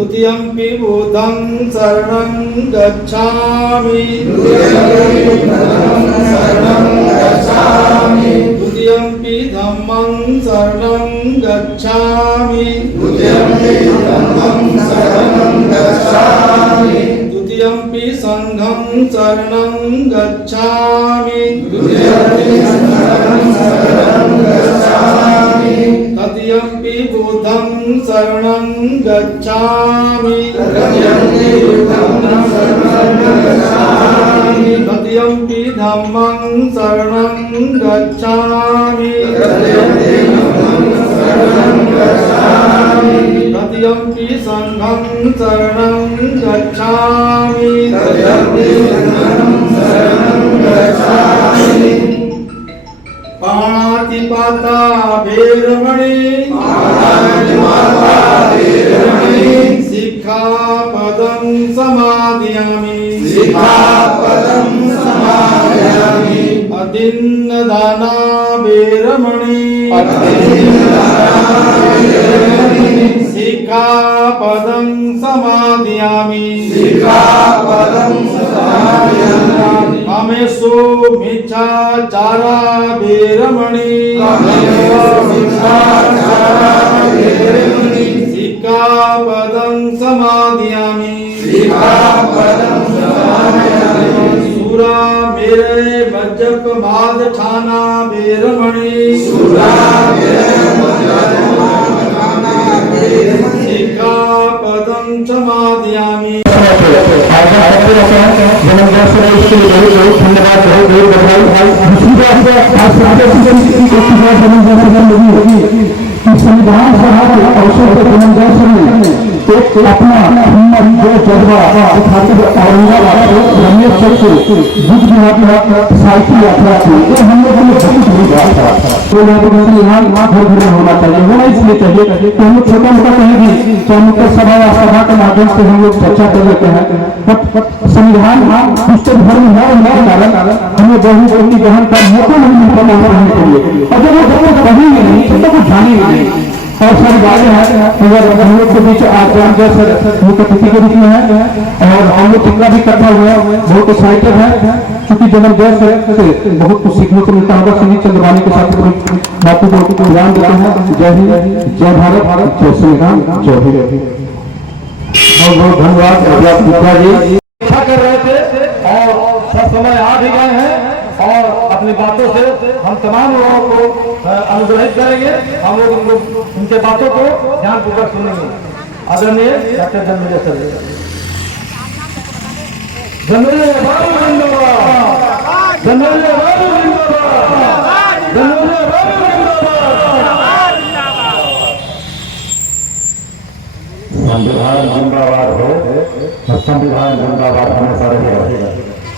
द्वितीयंपि बुद्धं शरणं गच्छामि द्वितीयंपि धम्मं शरणं गच्छामि द्वितीयंपि संघं शरणं गच्छामि तृतीयंपि बुद्धं शरणं गच्छामि तृतीयंपि धम्मं शरणं गच्छामि तृतीयंपि संघं शरणं गच्छामि पाणातिपाता भैरमणि सिक्खापदं समादयामि अदिन्नदाना भैरमणि सिक्खापदं समादयामि कामेषु मिच्छाचारा भैरमणि सिक्खापदं समादयामि सूरा मेरे मज्जप माद ठाना भैरमणि सिक्खापदं समादयामि। संविधान सभा के अवसर पर अपना हिम्मत जो जज्बा खातिर औरंगाबाद रमेश सर से बुद्ध साहित्य यात्रा थी ये हम लोग के लिए बहुत बड़ी बात था। तो लोगों को यहाँ घर घर होना चाहिए, होना इसलिए चाहिए कि हम लोग छोटा मोटा कहीं भी चाहे सभा या सभा के माध्यम से हम लोग चर्चा कर लेते हैं, बट संविधान पुस्तक भर में न रहने के कारण हमें बहुमत ग्रहण का मौका नहीं मिलता रहने के लिए, और जब वो कहेंगे नहीं तो कुछ जानेंगे नहीं। और सारी बातें हैं अगर हम लोग के बीच आचार्य जैसे मुख्य अतिथि के रूप में है और हम लोग जितना भी करता हुआ बहुत एक्साइटेड है क्योंकि जबरदस्त है बहुत कुछ सीखने को मिलता होगा। सुनील चंद्रवानी के साथ बातों को ध्यान देते हैं। जय हिंद, जय भारत, जय संविधान, जय भीम। बहुत बहुत धन्यवाद जी। कर रहे थे और सब समय आ भी गए हैं और अपने अपनी बातों से हम तमाम लोगों को अनुग्रहित करेंगे। हम लोग उनके बातों को ध्यानपूर्वक सुनेंगे। आदरणीय डॉक्टर जन्मेजय सर, जन्मेजय बाबू जिंदाबाद, जन्मेजय बाबू जिंदाबाद, जन्मेजय बाबू जिंदाबाद। संविधान जिंदाबाद हो और संविधान जिंदाबाद हमेशा रहेगा।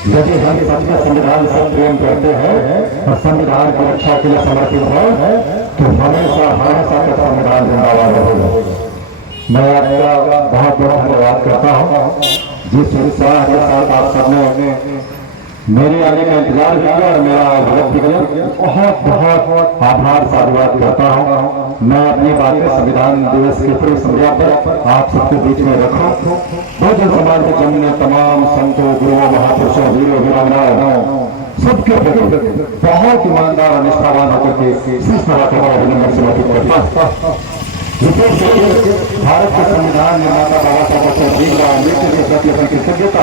यदि हम सबके संविधान से प्रेम करते हैं और संविधान की रक्षा के लिए समर्पित हैं तो हमेशा हमेशा का संविधान जिंदाबाद रहेगा। मैं आपका बहुत बहुत धन्यवाद करता हूँ जिस उत्साह के साथ आप सबने मेरे आने का इंतजार किया और मेरा स्वागत किया। बहुत बहुत आभार साधुवाद करता हूँ। मैं अपनी बातें संविधान दिवस के पूर्व संध्या पर आप सबके बीच में रखूं। बहुजन समाज के जन्मने तमाम संतों, गुरुओं, महापुरुषों, वीरों, वीरांगनाओं सबके प्रति बहुत ईमानदार और निष्ठावान होकर के शीश नवाकर अभिनंदन समर्पित करता हूं। भारत के संविधान निर्माता बाबा साहब डॉक्टर भीमराव अम्बेडकर के प्रति अपनी कृतज्ञता,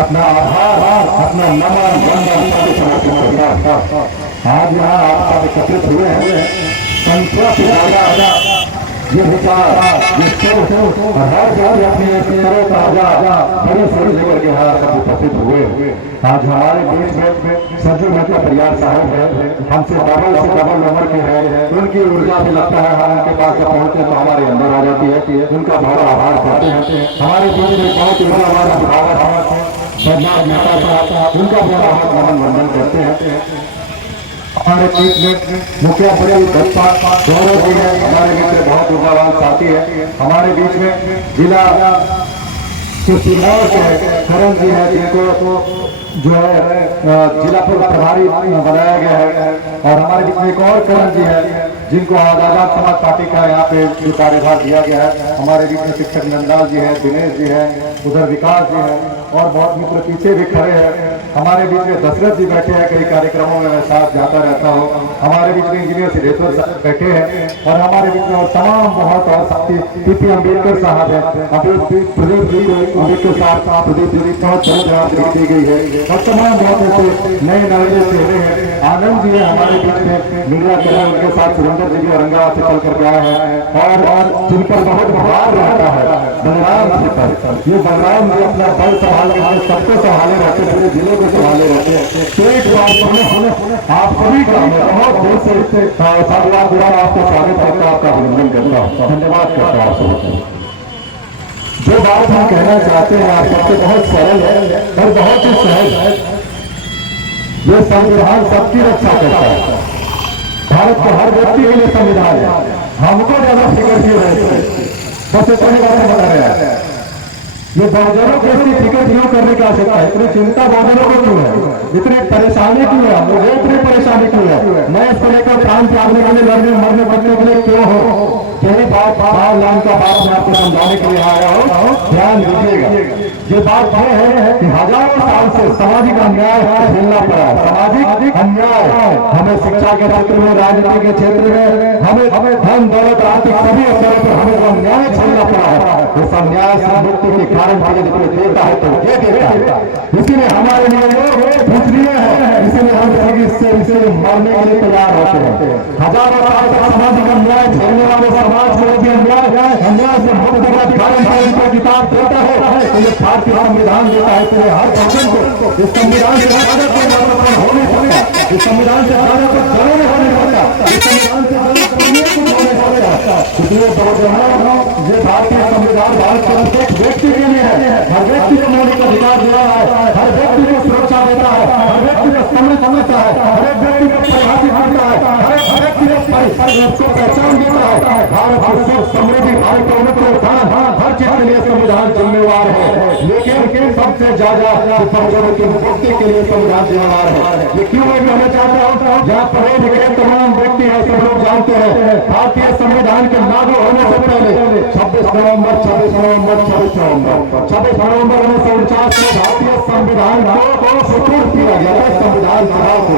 अपना आभार, अपना नमन वंदन समर्पित करता हूं। आज यहाँ आप सब एकत्रित हुए हैं। संख्या से ज्यादा ये विचार, ये सोच हर जगह अपने तरो ताजा बड़े सोच लेकर के यहाँ सब उपस्थित हुए। आज हमारे बीच में सज्जू मेहता परिवार साहब है, हमसे डबल उम्र के हैं। उनकी ऊर्जा भी लगता है हम उनके पास जब पहुंचते तो हमारे अंदर आ जाती है। उनका बहुत आभार करते हैं। हमारे बीच में बहुत ऊर्जावान अभिभावक हैं बदनाम मेहता साहब, उनका भी बहुत नमन वंदन करते हैं। हमारे बीच में मुखिया बड़े दत्ता गौरव जी है, हमारे बीच में बहुत ऊर्जावान साथी है। हमारे बीच में जिला सिरमौर के करण जी है, जिनको जो है जिला प्रभारी बनाया गया है। और हमारे बीच में एक और करण जी है जिनको आजाद समाज पार्टी का यहाँ पे कार्यभार दिया गया है। हमारे बीच में शिक्षक नंदलाल जी है, दिनेश जी है, उधर विकास जी है और बहुत मित्र पीछे भी खड़े हैं। हमारे बीच में दशरथ जी बैठे हैं, कई कार्यक्रमों में मैं साथ जाता रहता हूँ। हमारे बीच में इंजीनियर सिद्धेश्वर बैठे हैं और हमारे बीच में और तमाम बहुत और साथी पीपी अम्बेडकर साहब है। प्रदीप जी अम्बेडकर साहब प्रदीप जी बहुत जवाब दी गई है और तमाम बहुत ऐसे नए नए चेहरे हैं। आनंद जी है हमारे बीच में, मीडिया कर उनके साथ सुरेंद्र जी भी औरंगाबाद से चल करके आए हैं और जिन पर बहुत भार रहता है बलराम जी पर। ये बलराम जी अपना बल संभाल के सबको संभाले रहते, पूरे जिले को संभाले रहते हैं। एक बात आप सभी का मैं बहुत दिल से साधुवाद बुरा आपको स्वागत करता, आपका अभिनंदन करता हूँ, धन्यवाद करता हूँ आप सबको। जो बात हम कहना चाहते हैं आप सबसे बहुत सरल है और बहुत ही सहज है। ये संविधान सबकी रक्षा करता है। भारत के हर व्यक्ति के लिए संविधान है। हमको ज्यादा फिक्र क्यों रहती है, बस इतनी बातें बता रहे हैं। ये बहुजनों को इतनी फिक्र क्यों करने की आवश्यकता है, इतनी चिंता बहुजनों को क्यों है, इतनी परेशानी क्यों है, मुझे इतनी परेशानी क्यों है, मैं इसको लेकर प्राण त्यागने के लिए, लड़ने मरने बचने के लिए क्यों हो। यही बात लाइन का बात मैं आपको समझाने के लिए आया हूँ, ध्यान दीजिएगा। ये बात यह है कि हजारों साल से सामाजिक अन्याय झेलना पड़ा है। सामाजिक अन्याय हमें शिक्षा के क्षेत्र में, राजनीति के क्षेत्र में, हमें धन दौलत आर्थिक सभी स्तरों पर हमें अन्याय झेलना पड़ा है। इस अन्याय से मुक्ति के कारण कोई देता है तो ये देता है, इसीलिए हमारे लिए पूजनीय है, इसीलिए हम इससे मरने के लिए तैयार होते हैं। हजारों साल तक सामाजिक अन्याय झेलने वाले समाज को अन्याय से मुक्ति का कारण को किताब देता है तो ये भारतीय संविधान देता है। इसलिए हर भजन को इस संविधान से ज्यादा कोई महत्वपूर्ण हो नहीं सकता, इस संविधान से ज्यादा कुछ जरूर हो नहीं सकता, इस संविधान से ज्यादा कुछ हो नहीं सकता। इसलिए ये भारतीय संविधान भारत के प्रत्येक व्यक्ति के लिए है। हर व्यक्ति को मौलिक अधिकार दिया है, हर व्यक्ति को सुरक्षा देता है, हर व्यक्ति को समझता है, हर एक व्यक्ति को परिभाषित करता है, हर व्यक्ति को पहचान देता है। भारत की सुख समृद्धि, भारत के उन्नति उत्थान हर चीज के लिए संविधान जिम्मेवार है। लेकिन सबसे ज्यादा बहुजनों की मुक्ति के लिए संविधान जिम्मेवार है। ये क्यों मैं कहना चाहता हूँ, जहाँ पढ़े लिखे तमाम व्यक्ति है सब लोग जानते हैं भारतीय संविधान के लागू होने से पहले 26 नवंबर 26 नवंबर 26 नवंबर 1949 में भारतीय संविधान को स्वीकृत किया गया है संविधान सभा को।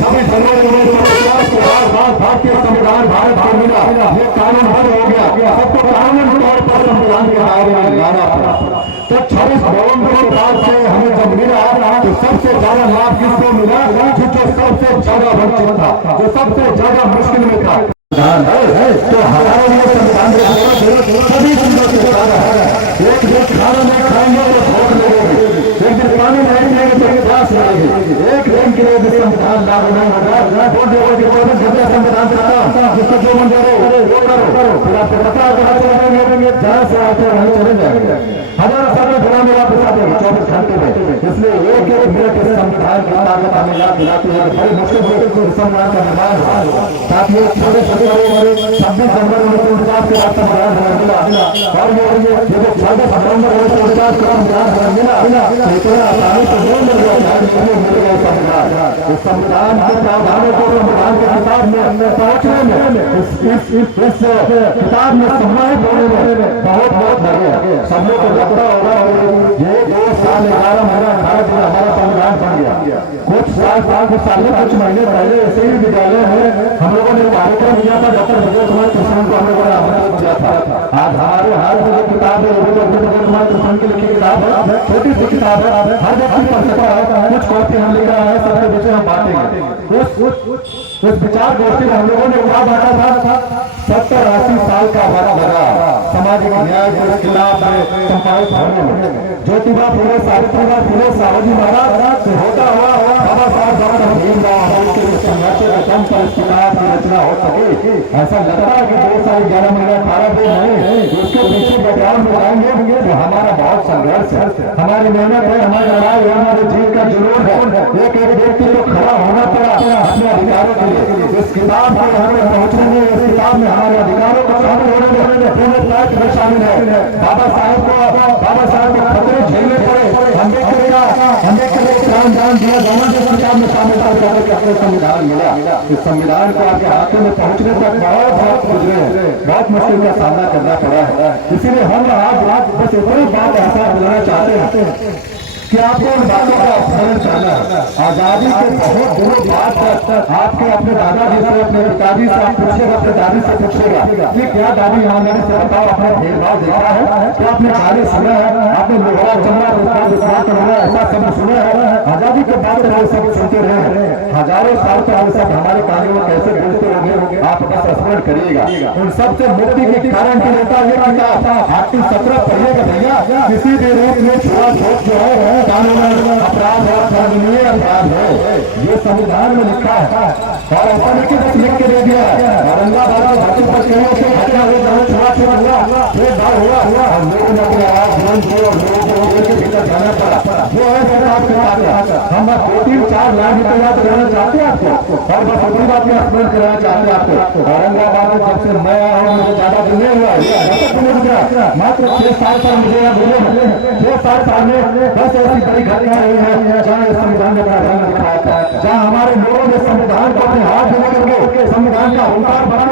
26 जनवरी 1950 के बाद भारतीय संविधान भारत को मिला, ये कानून बंद हो गया, सबको कानूनी तौर पर संविधान के दायरे में लाना पड़ा। तो 26 नवंबर के बाद से हमें जब मिला तो सबसे ज्यादा लाभ किसको मिला, जो सबसे ज्यादा वंचित था, जो सबसे ज्यादा मुश्किल में था। तो हमारे लिए संविधान सभी चीजों की है। एक दिन खाना नहीं खाएंगे तो भूख लगेगी, एक दिन पानी नहीं पिएंगे तो प्यास लगेगी, एक दिन के लिए भी संविधान लागू नहीं होगा। 24 घंटे संविधान देता जिसको जो मन करो वो करो, फिर आपको पता है जहाँ से आते वहीं चले जाएंगे। हजारों साल में गुलामी आप बता देंगे 24 घंटे में। इसलिए एक एक मिनट इस संविधान की ताकत हमें याद दिलाती है। बड़ी मुश्किल से संविधान का निर्माण हुआ, ताकि छोटे छोटे 26 जनवरी 1949 के बाद संविधान मिला और ये जो 26 नवंबर 1949 का संविधान मिला इतना आसानी से नहीं मिल गया, मिल गया संविधान। इस संविधान के प्रावधानों को संविधान के किताब में पहुंचने में इस किताब में सम्मानित होने में बहुत बहुत लगे। सब लोग को लगता होगा ये 2 साल 11 महीना 18 दिन हमारा संविधान बन गया। कुछ साल कुछ महीने पहले ऐसे ही विद्यालय में हम लोगों ने कार्यक्रम किया था, डॉक्टर विजय कुमार कृष्ण को हम लोगों ने आमंत्रित किया था। आज हमारे हाथ में जो किताब है वो डॉक्टर विजय कुमार कृष्ण की लिखी किताब है, छोटी सी किताब है, हर व्यक्ति पढ़ सकता है। कुछ कॉपी हम लिख रहा है, सबके विषय हम बांटेंगे। उस विचार गोष्ठी में हम लोगों ने क्या बांटा था, 70-80 साल का वक्त लगा सामाजिक न्याय के खिलाफ संपादित होने में। ज्योतिबा फुले, सावित्रीबाई फुले, साहूजी महाराज से होता हुआ बाबा साहब डॉक्टर भीमराव अम्बेडकर के संघर्ष के दम पर इस किताब की रचना हो सके। ऐसा लगता है कि 2 साल 11 महीने 18 दिन नहीं, उसके पीछे बैकग्राउंड में आएंगे तो हमारा बहुत संघर्ष है, हमारी मेहनत है, हमारी लड़ाई है, हमारे जीवन का जुनून है। एक एक व्यक्ति को खड़ा होना पड़ा अपने अधिकारों के लिए। इस किताब में हमें पहुंचने में, इस किताब में हमारे अधिकारों को शामिल होने में शामिल है। बाबा साहब के खतरे झेलने पड़े, अम्बेडकर ने दान दिया, दोनों के संविधान में शामिल करके अपने संविधान मिला। इस संविधान को आपके हाथों में पहुंचने तक बहुत गुजरे हैं, बहुत मुश्किल का सामना करना पड़ा है। इसीलिए हम आज बस इतनी बात एहसास दिलाना चाहते हैं कि आपको उन बातों का स्मरण करना है। आजादी के बहुत दिनों बाद आपके अपने दादाजी से, अपने पिताजी से आप पूछेगा, अपने दादी से पूछेगा कि क्या दादी यहाँ मेरे से बताओ अपना भेदभाव देखा है, क्या आपने गाने सुना है, आपने लोहरा चंद्रा ऐसा सब सुना है। आजादी के बाद हम सब सुनते रहे, हजारों साल तक हम सब हमारे कार्यों में कैसे बोलते होंगे, आप बस स्मरण करिएगा। उन सबसे मुक्ति के कारण की नेता ये किताब आर्टिकल 17 पढ़िएगा भैया। किसी भी रूप में छुआ-छूत जो है कानून अपराध है, कानूनी अपराध है, ये संविधान में लिखा है। और ऐसा नहीं कि बस लिख के दे दिया है। औरंगाबाद में घाटी पर हत्या हुई, छुआ-छूत हुआ, भेदभाव हुआ, हम लोगों ने अपनी आवाज बुलंद की और लोगों को जेल के भीतर जाना पड़ा। वो है सरकार के साथ हम बस 2-3-4 लाख रुपया तो देना चाहते हैं आपको, और बस उतनी बात में स्मरण कराना चाहते हैं आपको। औरंगाबाद में जब से मैं आया हूँ मुझे ज्यादा दिन नहीं हुआ, मात्र 6 साल पर मुझे यहाँ मिले हैं। 6 साल में बस ऐसी बड़ी घटना हुई है जहाँ संविधान ने प्रावधान दिखाया था, जहाँ हमारे लोगों ने संविधान को अपने हाथ में लेकर संविधान का हुंकार भरा,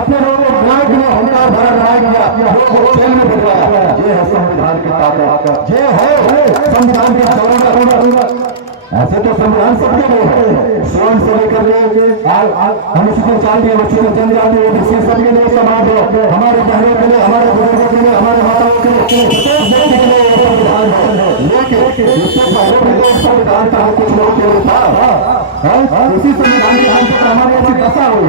अपने लोगों को न्याय के लिए हुंकार भरा बनाया गया, जेल में भिजवाया। ये है संविधान की ताकत, ये है संविधान की ताकत। ऐसे तो संविधान सबके लिए है, स्वयं से लेकर हम इसी को चाहते हैं, बच्चों को जनजाति सबके लिए समाज हो, हमारे बहनों के लिए, हमारे बुजुर्गों के लिए, हमारे माताओं के लिए, संविधान है। लेकिन इससे पहले भी संविधान का कुछ लोगों के लिए था, इसी संविधान के हम तक हमारी ऐसी दशा हुई,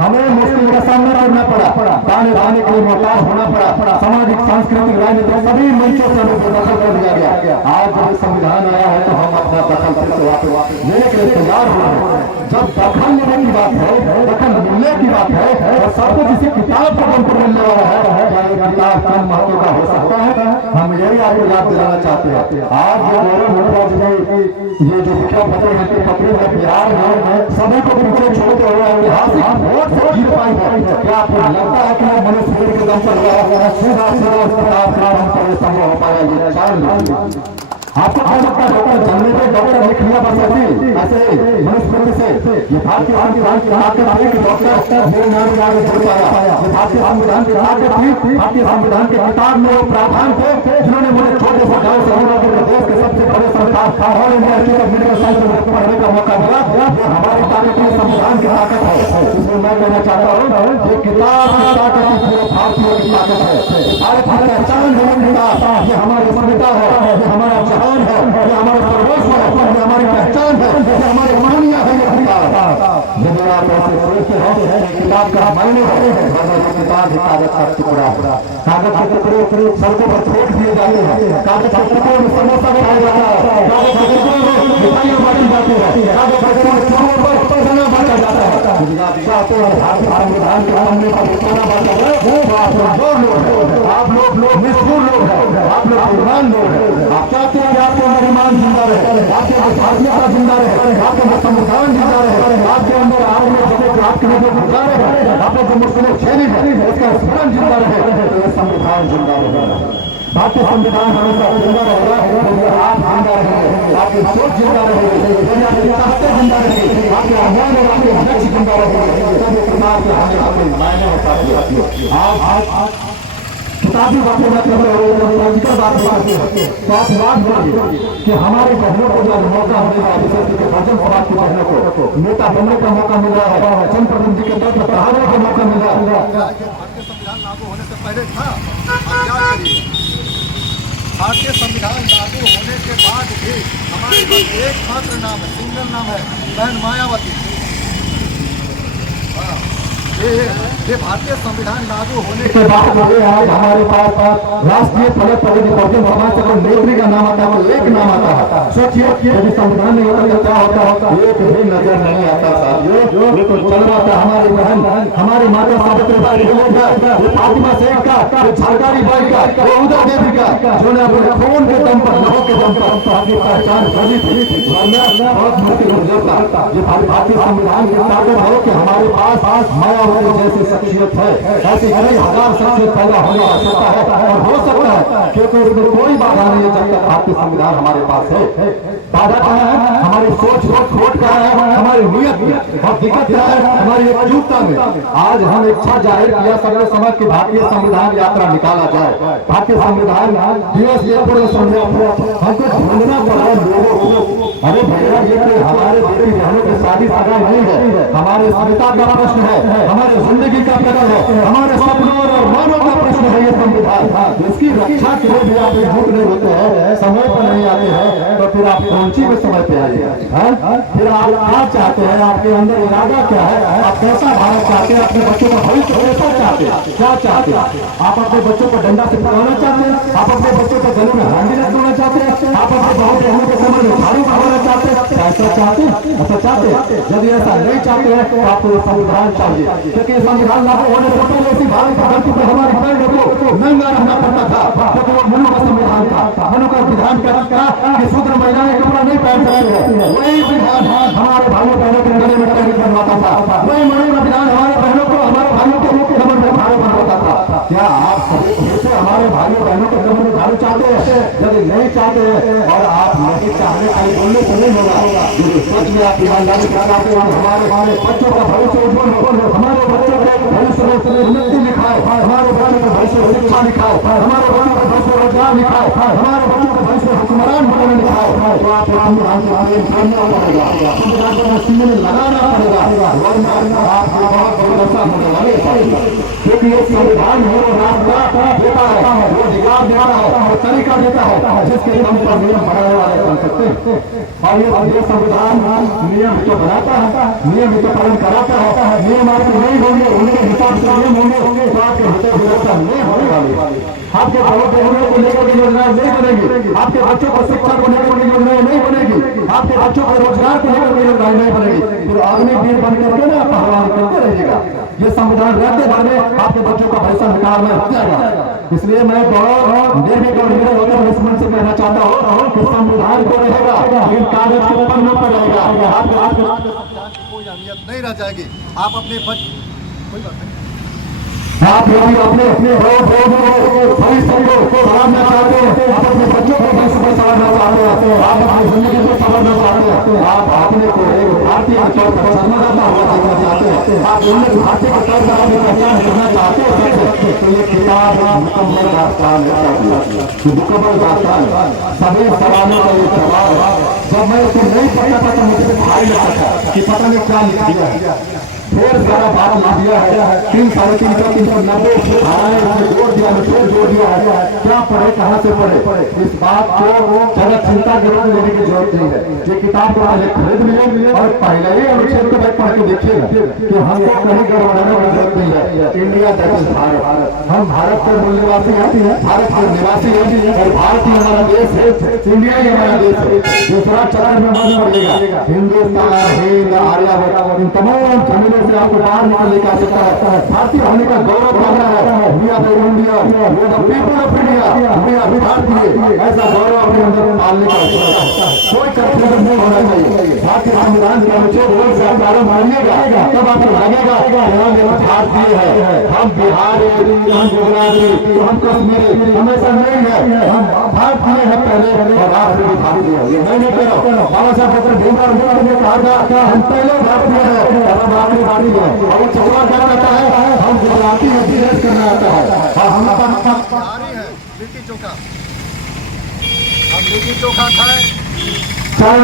हमें मुश्किल का सामना करना पड़ा, ताने बाने के लिए मोहताज होना पड़ा, सामाजिक सांस्कृतिक राजनीतिक सभी मंचों से हमें दखल कर दिया गया। आज जब संविधान आया है तो हम अपना दखल लेने के लिए तैयार हो रहे हैं। जब दखल लेने की बात है, दखल मिलने की बात है, और सब कुछ इसी किताब को हमको मिलने वाला है, किताब कम महत्व का हो सकता है। हम यही आपको याद दिलाना चाहते हैं। आज जो गौरव मुद्राज ने ये जो विख्यात पत्र है बिहार में सभी को पीछे छोड़ते हुए ऐतिहासिक वोट से जीत पाई है। क्या आपको लगता है कि वो मनुष्य के दम पर सीधा सीधा संभव हो पाया? ये आपको क्या लगता है डॉक्टर जन्मे पे डॉक्टर लिख लिया बस ऐसे मनुस्मृति से ये भारतीय संविधान की आगे कि डॉक्टर वो नाम आगे बढ़ पाया। ये भारतीय संविधान की आगे थी। भारतीय संविधान के किताब में वो प्रावधान थे जिन्होंने मुझे छोटे से गाँव से अरुणाचल प्रदेश के सबसे बड़े संस्थान all India institute of medical science में पढ़ने का मौका मिला। ये हमारी ताकत है, संविधान की ताकत है। इसलिए मैं कहना चाहता हूँ ये किताब की ताकत है, भारतीयों की ताकत है। भारत की पहचान है, ये हमारी सभ्यता है, ये हमारा जहान है, ये हमारा सर्वस्व है, ये हमारी पहचान है, ये हमारी कहानियां है। यदि आप ऐसे सोचते हैं किताब का मायने है किताब कागज का टुकड़ा, कागज के टुकड़े सड़कों पर फेंक दिए जाते हैं, कागज के टुकड़ों में समोसा खाया जाता है, कागज के टुकड़ों में मिठाइयां बांटी जाती है, कागज के टुकड़ों पर खाना बांटा जाता है। चाहते हैं संविधान के सामने पर खाना बांटा जाए, वो आप लोग निष्ठुर लोग हैं, आप लोग बेईमान लोग हैं। आप चाहते हैं कि आपके अंदर ईमान जिंदा रहे, आपके अंदर भारतीयता जिंदा रहे, आपके अंदर संविधान जिंदा रहे, आपके अंदर आपके जो गुजारे हैं, आपके जो मुस्लिम सैनिक है उसका स्मरण जिंदा रहे, तो ये संविधान जिंदा रहेगा। भारतीय संविधान हमेशा जिंदा रहेगा यदि आप जिंदा रहेंगे, आपकी सोच जिंदा रहेगी, यदि आपकी ताकतें जिंदा रहेगी, आपके अभियान और आपके लक्ष्य जिंदा रहेंगे, सभी प्रकार के हमें अपने मायने होता है। आज किताबी बातें मत करो, लॉजिकल बातें करते हैं तो आप बात बोलिए कि हमारे बहनों को जो मौका मिला है, भजन समाज की बहनों को नेता बनने का मौका मिल रहा है, जनप्रतिनिधि के तौर पर पढ़ाने का मौका मिल रहा है। भारतीय संविधान लागू होने से पहले था, भारतीय संविधान लागू होने के बाद भी हमारे पास एकमात्र नाम है, सिंगल नाम है, बहन मायावती। ये भारतीय संविधान लागू होने के बाद आज हमारे पास राष्ट्रीय फलक परिधि बहुजन समाज से नेत्री का नाम आता है, वो एक नाम आता है। सोचिए यदि संविधान नहीं होता तो क्या होता, एक भी नजर नहीं आता साथियों। ये तो चल रहा था हमारी बहन, हमारी माता सावित्रीबाई फुले, फातिमा सेठ का, झारकारी बाई का, उदय देवी का, जो ने अपने खून के दम पर, लहू के दम पर अपनी पहचान बनी थी, वरना बहुत मुश्किल हो जाता। ये भारतीय संविधान की ताकत है कि हमारे पास माया जैसी शख्सियत है, ऐसी कई हजार शख्सियत पैदा होने आ सकता है और हो सकता है, क्योंकि उसमें कोई बाधा नहीं है जब तक भारतीय संविधान हमारे पास है। बाधा क्या है? हमारी सोच खोट क्या है, हमारी नीयत में, और दिक्कत क्या है हमारी एकजुटता में। आज हम इच्छा जाहिर किया सर्व समाज की भारतीय संविधान यात्रा निकाला जाए, भारतीय संविधान दिवस ये पूरे हमको ढूंढना पड़ा लोगों को। अरे भैया ये कोई हमारे बेटी बहनों की शादी सगा नहीं है, हमारे अस्मिता का प्रश्न है, हमारे जिंदगी का प्रश्न है, हमारे सपनों और मानव का प्रश्न है। ये संविधान इसकी रक्षा के लिए भी आप झूठ नहीं होते हैं, समय पर नहीं आते हैं, तो फिर आप कौन सी में समय पे आइए? फिर आप क्या चाहते हैं, आपके अंदर इरादा क्या है, आप कैसा भारत चाहते हैं, अपने बच्चों का भविष्य कैसा चाहते हैं, क्या चाहते हैं? आप अपने बच्चों को डंडा से पकड़ना चाहते हैं, आप अपने बच्चों को गले में हांडी रखना चाहते हैं, आप अपने बहुत बहनों के समय में झाड़ू मारना चाहते हैं, ऐसा चाहते हैं? ऐसा चाहते हैं? यदि ऐसा नहीं चाहते हैं तो आपको संविधान चाहिए, क्योंकि संविधान लागू होने से पहले ऐसी भारत की धरती पर हमारी बहनों को नंगा रहना पड़ता था, क्योंकि वो मनु का संविधान था। मनु का विधान क्या कि शूद्र महिलाएं कपड़ा नहीं पहन सकती है, वही विधान हमारे भाइयों बहनों के गले में टंगी बनवाता था, वही मनु का विधान हमारे बहनों को, हमारे भाइयों के मुख्य कमर में झाड़ू बनवाता था। क्या आप जैसे हमारे भाइयों बहनों के कमर में झाड़ू चाहते हैं? यदि नहीं चाहते हैं और आप नहीं चाहने का बोलने से नहीं होगा, सच में आप ईमानदारी के साथ हमारे बच्चों का भविष्य उज्जवल हो, हमारे बच्चों के भविष्य में उन्नति लिखाए, हमारे बच्चों का भविष्य शिक्षा लिखाए, हमारे बच्चों का भविष्य रोजगार लिखाए, हमारे बच्चों का भविष्य हुक्मरान बनने लिखाए, तो आप संविधान को आगे करना पड़ेगा, संविधान को सीने में लगाना पड़ेगा, वरना आप बहुत भरोसा होने वाले हैं। क्योंकि ये संविधान है वो रास्ता देता है, वो अधिकार देता है, वो तरीका देता है जिसके दम पर नियम बनाने वाले बन सकते हैं। और ये संविधान नियम तो बनाता है, नियम तो पालन कराता है, नियम आपके नहीं होंगे, उनके हिसाब से नियम होंगे तो आपके हिसाब व्यवस्था नहीं होने वाली। आपके बहनों को लेकर के योजनाएं नहीं बनेगी, आपके बच्चों को शिक्षा को लेकर के योजनाएं नहीं बनेगी, आपके बच्चों को रोजगार को लेकर के योजनाएं नहीं बनेगी, फिर आदमी वीर बन करके ना पहलवान करते रहिएगा। ये संविधान रहते भर में आपके बच्चों का भविष्य निकाल में हो जाएगा। इसलिए मैं बहुत निर्भीक और निडर होकर इस मन से कहना चाहता हूँ कि संविधान को रहेगा, लेकिन कागज के पन्नों पर रहेगा। संविधान की कोई अहमियत नहीं रह जाएगी। आप अपने कोई बात नहीं, आप यदि अपने सभी सबको संभालना चाहते हैं, आप अपने बच्चों को भी सुबह संभालना चाहते हैं, आप अपनी जिंदगी को संभालना चाहते हैं, आप अपने को एक भारतीय के तौर पर संवाददाता होना देखना चाहते हैं, आप उन्हें भारतीय के तौर पर अपनी पहचान करना चाहते हैं, तो ये किताब मुकम्मल दास्तान है। मुकम्मल दास्तान सभी सवालों का ये जवाब है। जब मैं इसको नहीं पढ़ता था तो मुझे भारी लगता था कि पता नहीं क्या लिख दिया है, फिर सारा बात लिख दिया है, 390 जोड़ दिया, फिर जोड़ दिया है, क्या पढ़े कहाँ से पढ़े। इस बात को ज्यादा चिंता के रूप में लेने की जरूरत नहीं है। ये किताब को पहले खरीद लीजिए और पहले ही अनुच्छेद को पढ़ के देखिएगा कि हमको कहीं गड़बड़ाने की जरूरत नहीं है। इंडिया दैट इज भारत, हम भारत के मूल निवासी हैं, भारत के निवासी हैं और भारत ही हमारा देश है, इंडिया ही हमारा देश है। दूसरा चरण में मत पड़ेगा, हिंदुस्तान हिंद आर्यावर्त इन तमाम जमीनों से आपको बाहर निकालने का सकता है। भारतीय होने का गौरव बढ़ रहा है। We are the India, we are the people of India, we are भारतीय, ऐसा गौरव अपने अंदर पालने का कोई कंफ्यूजन नहीं होना चाहिए। भारतीय संविधान के अनुच्छेद 1 से आप आरंभ मानिएगा तब आपको लगेगा हम भारतीय है, हम बिहारी, हम गुजराती, हम कश्मीरी, हम ऐसा नहीं है, हम भारतीय है पहले और आप भी भारतीय है। ये मैं नहीं कह रहा हूँ, बाबा साहब डॉक्टर भीमराव अम्बेडकर ने कहा था हम पहले भारतीय है और हम भारतीय भारतीय है। और वो चौथा क्या कहता है, हम गुजराती है, बिजनेस करना आता है और हम है लिट्टी चोखा, हम लिट्टी चोखा खाएं, चाहे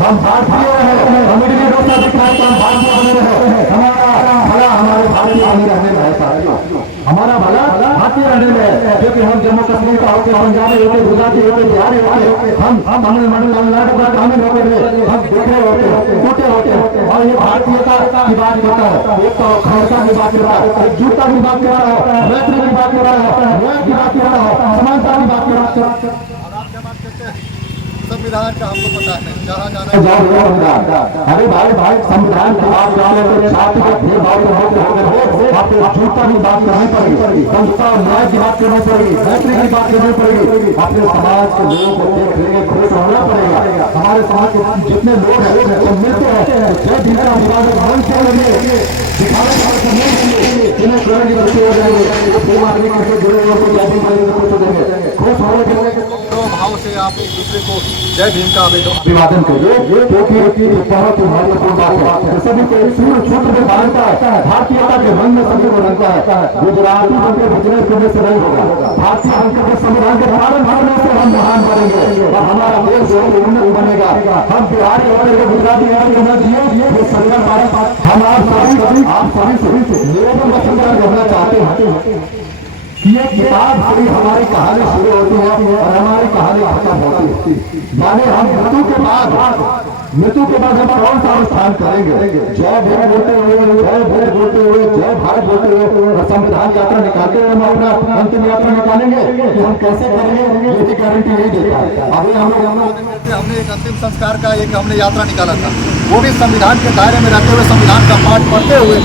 हम भारतीय है, हम इडली डोसा दिखाए तो हम भारतीय बने रहे। हमारा भला हमारे भारतीय रहने में है साथियों, हमारा भला भारतीय रहने में है, क्योंकि हम जम्मू कश्मीर का होते, पंजाबी होते, गुजराती होते, बिहारी होते, हम तमिलनाडु का ग्रामीण होते हुए हम देखे होते, टूटे होते और ये भारतीयता की बात करता है, एक तो अखंडता की बात करता है, एकजुटता की बात कर रहा है, मैत्री की बात कर रहा है, न्याय की बात कर रहा है, समानता की बात कर रहा है। संविधान का हमको पता है जहाँ जाना अरे भाई संविधान की बात करते छात्र का भेदभाव आपको झूठा की बात करनी पड़ेगी, संस्था और न्याय की बात करनी पड़ेगी, मैत्री की बात करनी पड़ेगी। अपने समाज के लोगों को देख लेंगे, खुश होना पड़ेगा। हमारे समाज के जितने लोग हैं वो मिलते हैं, जय भीम का अभिवादन मंच करेंगे, दिखाने जिन्हें करने की बच्चे हो जाएंगे, प्रेम आदमी कैसे जुड़े हुए को जय भीम करेंगे, खुश हो जाएंगे, खुश होने के भाव से आप एक दूसरे को जय भीम का अभिवादन करिए, क्योंकि बहुत ही महत्वपूर्ण बात है। सभी को एक सूत्र में बांधता है, भारतीयता के मन में सभी को रखता है। गुजराती बनकर बिजनेस करने से नहीं होगा, भारतीय बनकर के संविधान के पालन करने से हम महान बनेंगे और हमारा देश उन्नत बनेगा। हम बिहारी होकर के गुजराती होना चाहिए, ये सरकार हम आप सभी से निवेदन वचन करना चाहते हैं कि ये किताब से हमारी कहानी शुरू होती है और हमारी कहानी खत्म होती है। माने हम मृत्यु के बाद हम कौन सा अनुष्ठान करेंगे, जय भीम बोलते हुए, जय भीम बोलते हुए, जय भारत बोलते हुए और संविधान यात्रा निकालते हुए हम अपना अंतिम यात्रा निकालेंगे कि हम कैसे करेंगे, ये गारंटी नहीं देता है। अभी हमने एक अंतिम संस्कार का एक हमने यात्रा निकाला था, वो भी संविधान के दायरे में रहते हुए, संविधान का पाठ पढ़ते हुए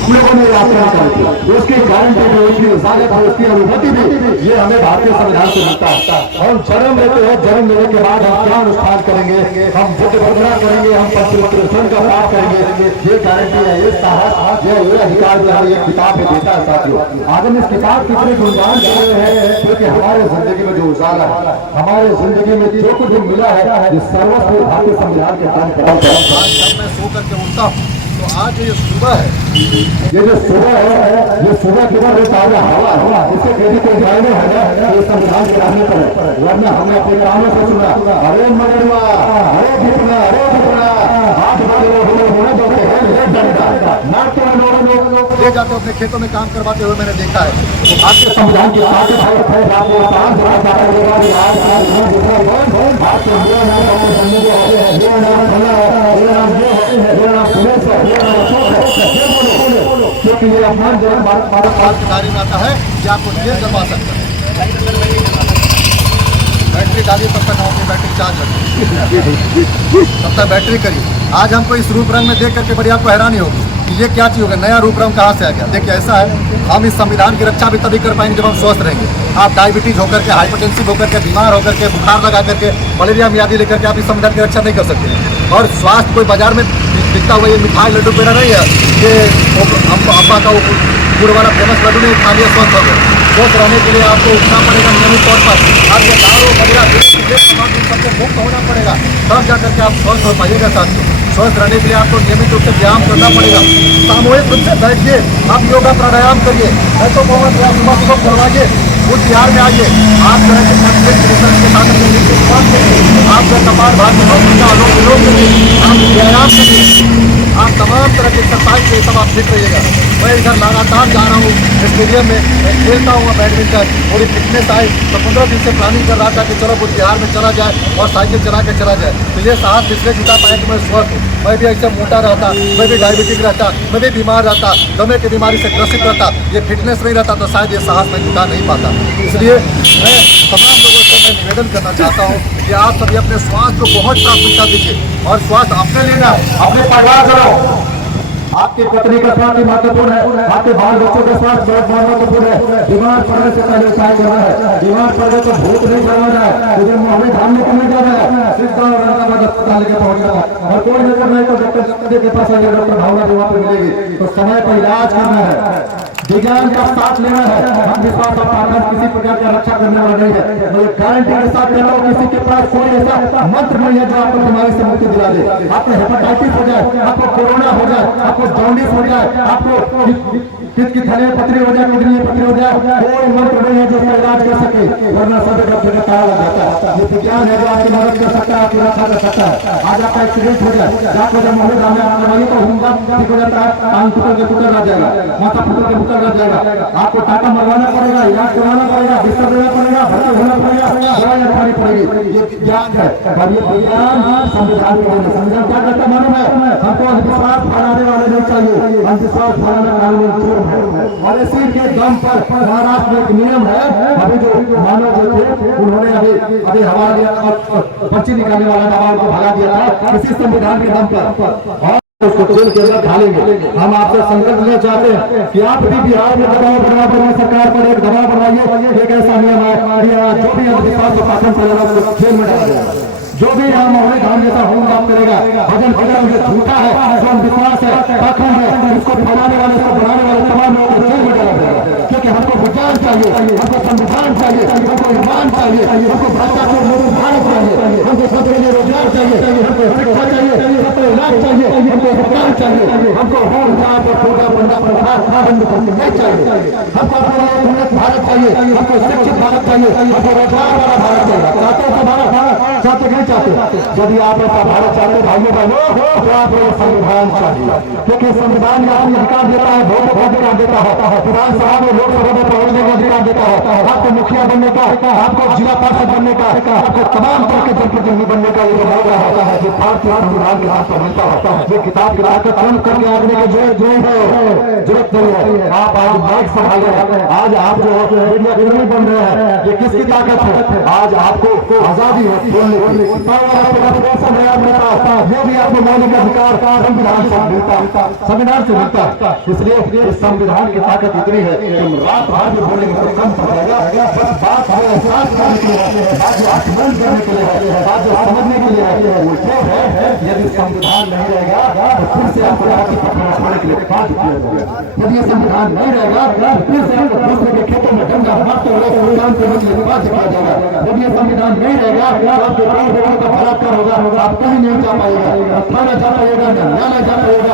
हम लोगों ने यात्रा निकाली थी। उसकी गारंटी भी, उसकी इजाजत है, उसकी अनुमति भी ये हमें भारतीय संविधान से मिलता है। हम जन्म लेते हैं, जन्म लेने के बाद हम क्या अनुष्ठान करेंगे, हम बुद्ध वंदना करेंगे, हम पंचवक्र का पाठ करेंगे, ये गारंटी है, ये साहस, ये अधिकार जो है ये किताब में देता है साथियों। आज हम इस किताब की इतने गुणगान कर रहे हैं क्योंकि हमारे जिंदगी में जो उजाला है, हमारे जिंदगी में जो कुछ मिला है, ये सर्वस्व भारतीय संविधान के काम कर। आज जब मैं सो करके उठता हूँ तो आज ये सुबह है, ये जो सुबह है, ये सुबह के बाद ताजा हवा इससे कहीं कोई जाने है ये संविधान के रहने पर, वरना हमने अपने कानों से सुना अरे मगरवा, अरे भिपना, अरे भिपना, हाथ वाले होने देते हैं, ले जाते अपने खेतों में काम करवाते हुए मैंने देखा है। तो आपके संविधान की ताकत है, क्योंकि ये अपमान जो है भारत की तारीफ आता है कि आपको क्लियर करवा सकता है। बैटरी डालिए तब तक अपनी बैटरी चार्ज रखिए, तब तक बैटरी करिए। आज हमको इस रूप रंग में देख करके बड़ी आपको हैरानी होगी कि ये क्या चीज़ होगा, नया रूप रंग कहाँ से आ गया। देखिए ऐसा है, हम इस संविधान की रक्षा भी तभी कर पाएंगे जब हम स्वस्थ रहेंगे। आप डायबिटीज होकर के, हाइपरटेंसिव होकर के, बीमार होकर के, बुखार लगा करके, मलेरिया मियादी लेकर के आप इस संविधान की रक्षा नहीं कर सकते। और स्वास्थ्य कोई बाजार में दिखता हुआ ये मिठाई लड्डू पेड़ा नहीं है, ये अब्बा का वो गुड़ वाला फेमस लड्डू नहीं खा लिया स्वस्थ हो गए। स्वस्थ रहने के लिए आपको उठना पड़ेगा नियमित तौर पर, आपके दारू वगैरह सबसे मुक्त होना पड़ेगा, तब जा करके आप स्वस्थ हो पाइएगा साथियों। स्वस्थ रहने के लिए आपको नियमित रूप से व्यायाम करना पड़ेगा, सामूहिक रूप से बैठिए, आप योगा प्राणायाम करिए, नहीं तो बहुत सुबह सुबह करवाइए, बुध बिहार में आइए, आप जो है के साथ आप जो कपालभाति का अनुलोम विलोम करिए, आप व्यायाम करिए, आप तमाम तरह के एक्सरसाइज से सब आप फिट रहिएगा। मैं इधर लगातार जा रहा हूँ स्टेडियम में, मैं खेलता हूँ बैडमिंटन, थोड़ी फिटनेस आई तो 15 दिन से प्लानिंग कर रहा था कि चलो बुध बिहार में चला जाए और साइकिल चला के चला जाए, तो ये साहस इसलिए जुटा पाया कि मैं स्वस्थ हूँ। मैं भी ऐसे मोटा रहता, मैं भी डायबिटिक रहता, मैं भी बीमार रहता, दमे की बीमारी से ग्रसित रहता, ये फिटनेस नहीं रहता तो शायद ये साहस मैं जुटा नहीं पाता। इसलिए मैं तमाम लोगों से मैं निवेदन करना चाहता हूँ कि आप सभी अपने स्वास्थ्य को बहुत प्राथमिकता दीजिए और स्वास्थ्य अपने लेना, अपने परिवार करो। आपकी पत्नी का स्वास्थ्य महत्वपूर्ण है, आपके बाल बच्चों का स्वास्थ्य बहुत महत्वपूर्ण है। बीमार पड़ने से पहले उपाय करना है, बीमार पड़ गए तो भूत नहीं चलाना है, इधर हमें धामने को नहीं जाना है, सीधा और औरंगाबाद अस्पताल के पहुंचना है। और कोई नजर नहीं तो डॉक्टर के पास आइए, डॉक्टर भावना जी वहाँ पे मिलेगी, तो समय पर इलाज करना है, विज्ञान का साथ लेना है। हम विश्वास और पाठन किसी प्रकार की रक्षा करने वाला नहीं है, मैं गारंटी के साथ कहता हूँ किसी के पास कोई ऐसा मंत्र नहीं है जो आपको बीमारी से मुक्ति दिला दे। आपको हेपेटाइटिस हो जाए, आपको कोरोना हो जाए, आपको जॉन्डिस हो जाए, आपको किस की थैले पथरी हो जाए, किडनी में पथरी हो जाए, कोई मंत्र नहीं है जो इसका इलाज कर सके, वरना सब डॉक्टर का ताला लग जाता है। ये विज्ञान है जो आपकी मदद कर सकता है, आपकी रक्षा कर सकता है। आज आपका एक्सीडेंट हो जाए, आपको जब मुंह में करवाइए तो होगा ठीक हो जाता है, कान फुटल के फुटल रह जाएगा, माथा फुटल के फुटल रह जाएगा, आपको टाका मरवाना पड़ेगा, इलाज करवाना पड़ेगा, बिस्तर देना पड़ेगा, भर्ती होना पड़ेगा, दवाई खानी पड़ेगी। ये विज्ञान है और ये विज्ञान संविधान के लिए, संविधान क्या कहता मालूम है, हमको अंधविश्वास फैलाने वाले नहीं चाहिए, अंधविश्वास फैलाने वाले चोर है। और इसी के दम पर महाराष्ट्र में एक नियम है, अभी जो मानव जो थे उन्होंने अभी हवा दिया और पर्ची निकालने वाला दबाव को भगा दिया था इसी संविधान के दम पर, और उसको जेल के अंदर डालेंगे। हम आपसे संकल्प लेना चाहते हैं कि आप भी बिहार में दबाव बनाइए, सरकार पर एक दबाव बनाइए, एक ऐसा नियम है जो भी अंधविश्वास को पाखंड करेगा उसको जेल में डाला जाएगा। जो भी यहाँ मोहल्ले धाम जैसा होम काम करेगा, भजन भजन जो झूठा है, जो अंधविश्वास है, पाखंड है, उसको फैलाने वाले, उसको बढ़ाने वाले तमाम लोगों को जेल में डाला जाएगा। क्योंकि हमको विज्ञान चाहिए, हमको संविधान चाहिए, हमको ईमान चाहिए, हमको भ्रष्टाचार मुक्त भारत चाहिए, हमको सबके लिए रोजगार चाहिए, हमको शिक्षा चाहिए, हमको इलाज चाहिए, हमको भुगतान चाहिए, हमको होम जहाँ पर पूजा बंदा नहीं चाहिए, हमको उन्नत भारत चाहिए, हमको शिक्षित भारत चाहिए, हमको रोजगार वाला भारत चाहिए। चाहते हो भारत चाहते नहीं चाहते? यदि आप ऐसा भारत चाहते भाइयों बहनों तो आप संविधान चाहिए, क्योंकि संविधान में आपको अधिकार देता है, वोट का अधिकार देता है, विधानसभा में लोकसभा में पहुंचने का अधिकार देता है, आपको मुखिया बनने का, आपको जिला पार्षद बनने का, आपको तमाम तरह के जनप्रतिनिधि बनने का ये मौका होता है जो भारतीय संविधान के हाथ में मिलता होता है। जो किताब की राह को कम करके आदमी के जो है जरूरत नहीं है। आप आज माइक संभाले हैं, आज आप जो मीडिया बन रहे हैं, ये किसकी ताकत है? आज आपको आजादी है बोलने की, वो भी आपको मौलिक अधिकार संविधान से मिलता, संविधान से मिलता। इसलिए इस संविधान की ताकत इतनी है कि रात भर में बोलेंगे तो कम पड़ जाएगा, बस बात हमें एहसास करने के लिए, बात जो आत्मन करने के लिए है, बात जो समझने के लिए है, वो जो है यदि संविधान नहीं रहेगा तो फिर से आपको राखी पकड़ना छोड़ने के लिए बात किया जाएगा। यदि ये संविधान नहीं रहेगा तो फिर से आपको दूसरे के खेतों में डंडा मारते हुए संविधान को लिए बात किया जाएगा। यदि ये संविधान नहीं रहेगा तो आपके गाँव लोगों का बलात्कार होगा, आप कहीं नहीं जा पाएगा, थाना जा पाएगा, न्यायालय जा पाएगा,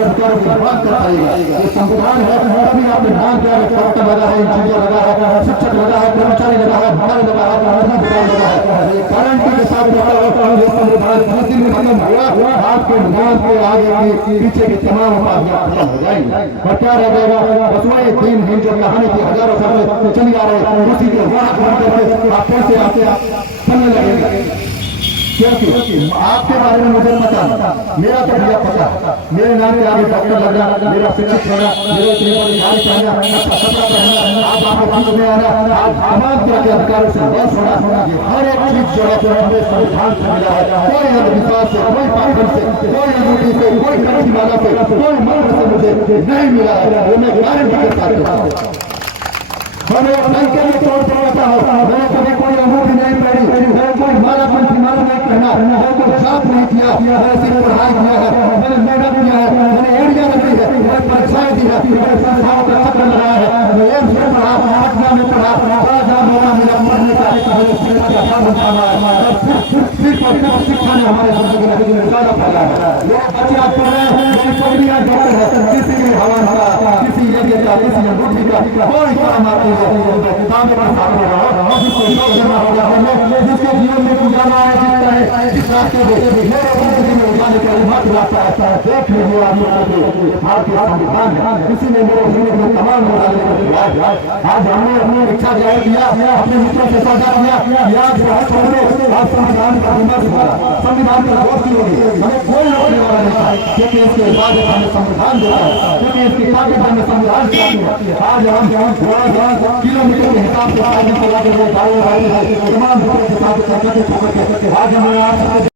अधिकारों की बात कर पाएगा। ये संविधान है, अभी आपने ध्यान दिया, डॉक्टर लगा है, इंजीनियर लगा है, शिक्षक लगा है, कर्मचारी लगा है, भिखारी लगा है, ये गारंटी के साथ ये संविधान दिन में खत्म हुआ, आपके नाम के आगे पीछे की तमाम उपाधियां खत्म हो जाएंगी और क्या रह जाएगा? बस वही दिन हिंद जो कहानी की हजारों साल चली आ रहे हैं, उसी के वाहक बन करके आप कैसे आते चलने लगेंगे। क्योंकि आपके बारे में मुझे पता, मेरा तो भैया पता, मेरे नाम के आगे डॉक्टर लगना, मेरा शिक्षक होना, मेरे बिहारी पहना, कपड़ा पहनना, आज आपको बीच में आना, आज तमाम तरह के अधिकारों से बस होना, हर एक चीज जो है हमें संविधान से मिला है। कोई अंधविश्वास से, कोई पाखंड से, कोई अंगूठी से, कोई कच्ची माला से, कोई मंत्र से मुझे नहीं मिला है, वो मैं गारंटी के साथ देता हूँ। मैंने के लिए तोड़ तोड़ता होता है, मैंने कभी कोई अंगूठी नहीं पहनी, मैंने कोई माला पंथी माला नहीं पहना, मैंने कोई जाप नहीं किया, मैंने सिर्फ पढ़ाई किया है, मैंने संस्थाओं का चक्कर लगाया है, एक से पढ़ा, आठवां में पढ़ा, मेरा मरने का एक शिक्षा ने हमारे जिंदगी में ज्यादा फैला है। लोग बच्चे आज पढ़ रहे हैं, डॉक्टर है, किसी ने हवा का, किसी यज्ञ का, किसी ने बुद्धि का, कोई काम आती है किताबें पर सामने रहो, जिसको योग करना होगा, जिसके जीवन में उजाला है, जीता है, जिस रास्ते में मेरे जिंदगी में उजाले का हिम्मत लाता है, देख लीजिए आप भारतीय संविधान है, इसी ने मेरे जीवन में तमाम उजाले को दिया है। आज हमने अपनी इच्छा जाहिर किया, अपने मित्रों से साझा किया, आज संविधान का विमर्श हुआ, संविधान का दोषी होगी, हमें कोई रोकने वाला नहीं था, क्योंकि इसके बाद हमें संविधान देता है, क्योंकि इसकी ताकत हमें संविधान देती है। आज हम किलोमीटर के हिसाब से तमाम लोगों के साथ आज हमें